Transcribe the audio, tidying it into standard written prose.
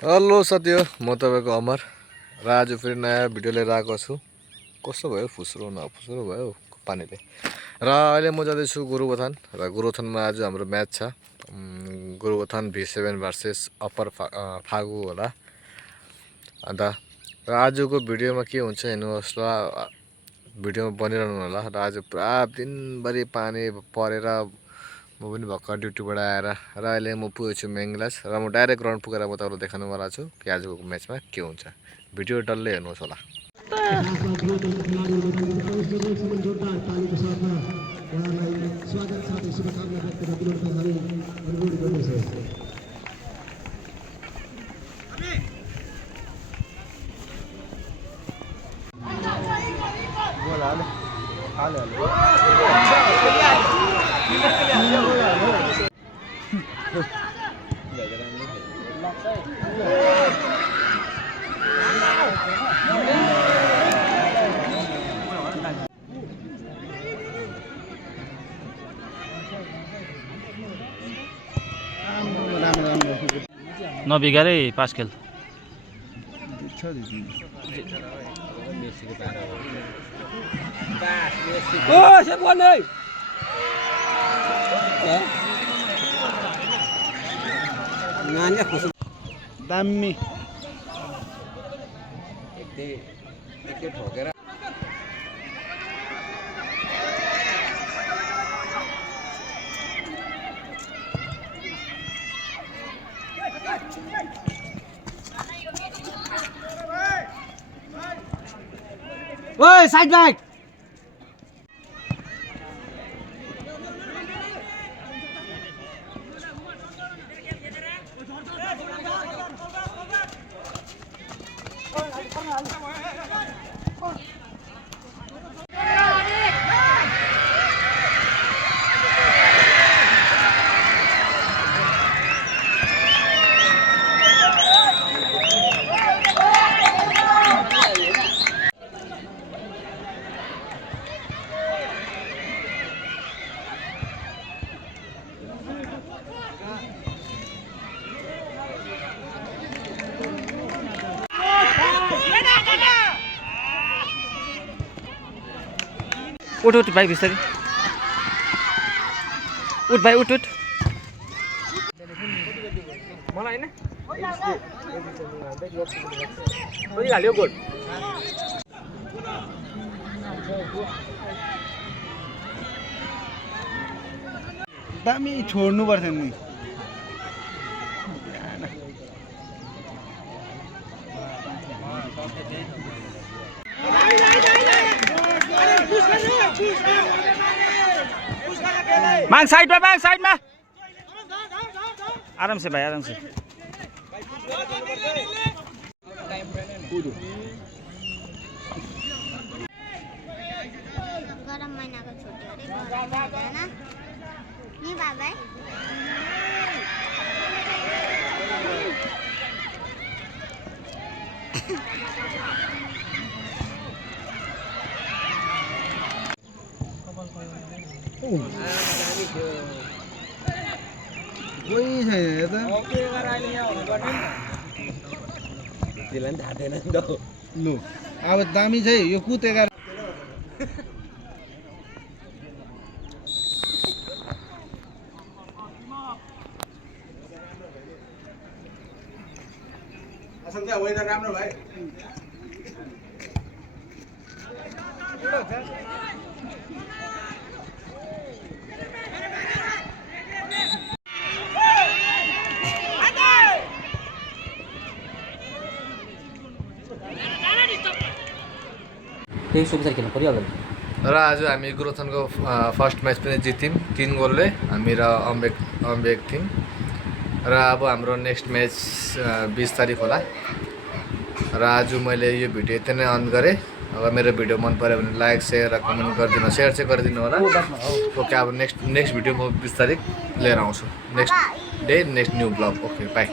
Hello साथीहरु, म तपाईको अमर र आज फेरि नयाँ भिडियो लिएर आएको छु। कस्तो भयो फुस्रो नफुस्रो भयो पानीले। र अहिले म जाँदैछु गोरुबथान र गोरुबथानमा आज हाम्रो म्याच छ। Gorubathan V7 versus upper Phagu होला। अन्त र आजको भिडियोमा के हुन्छ हेर्नुहोस् ल, भिडियोमा बनिरहनु होला। र आज पुरा दिनभरि पानी परेर म पनि भर्खर ड्युटीबाट आएर र अहिले म पुगेछु मेङ्गलास र म डाइरेक्ट ग्राउन्ड पुगेर म तपाईँलाई देखाउनुवाला छु कि आजको म्याचमा के हुन्छ। भिडियो डल्लै हेर्नुहोस् होला। नबिगारे पास खेल दामी ठोकेर ओए साइड बैक उठ उठ भाइ बिस्तारै उठ भाइ उठ उठ मलाई हैन कोही हाल्यो गोल दामी छोड्नु पर्छ नि माग साइडमा आराम से भाइ आराम से गरम महिनाको छुट्टी हो रे गरम हुँदैन नि बाबा कोही छैन यता त्यसलाई पनि थाहा थिएन नि त लु अब दामी छ है यो कुतेका असन्जा वेदर राम्रो भाइ त्यही सुविचार खेल्नु परिहाल्दैन। र आज हामी गोरुबथानको फर्स्ट म्याच पनि जित्यौँ 3 गोलले हामी र अम्बेक टिम। र अब हाम्रो नेक्स्ट म्याच 20 तारिक होला। र आज मैले यो भिडियो यति नै अन गरेँ। अगर मेरो भिडियो मन पऱ्यो भने लाइक शेयर र कमेन्ट गरिदिनु, शेयर चाहिँ गरिदिनु होला। ओके, अब नेक्स्ट भिडियो म 20 तारिक लिएर आउँछु। Next day next new blog. Okay, by.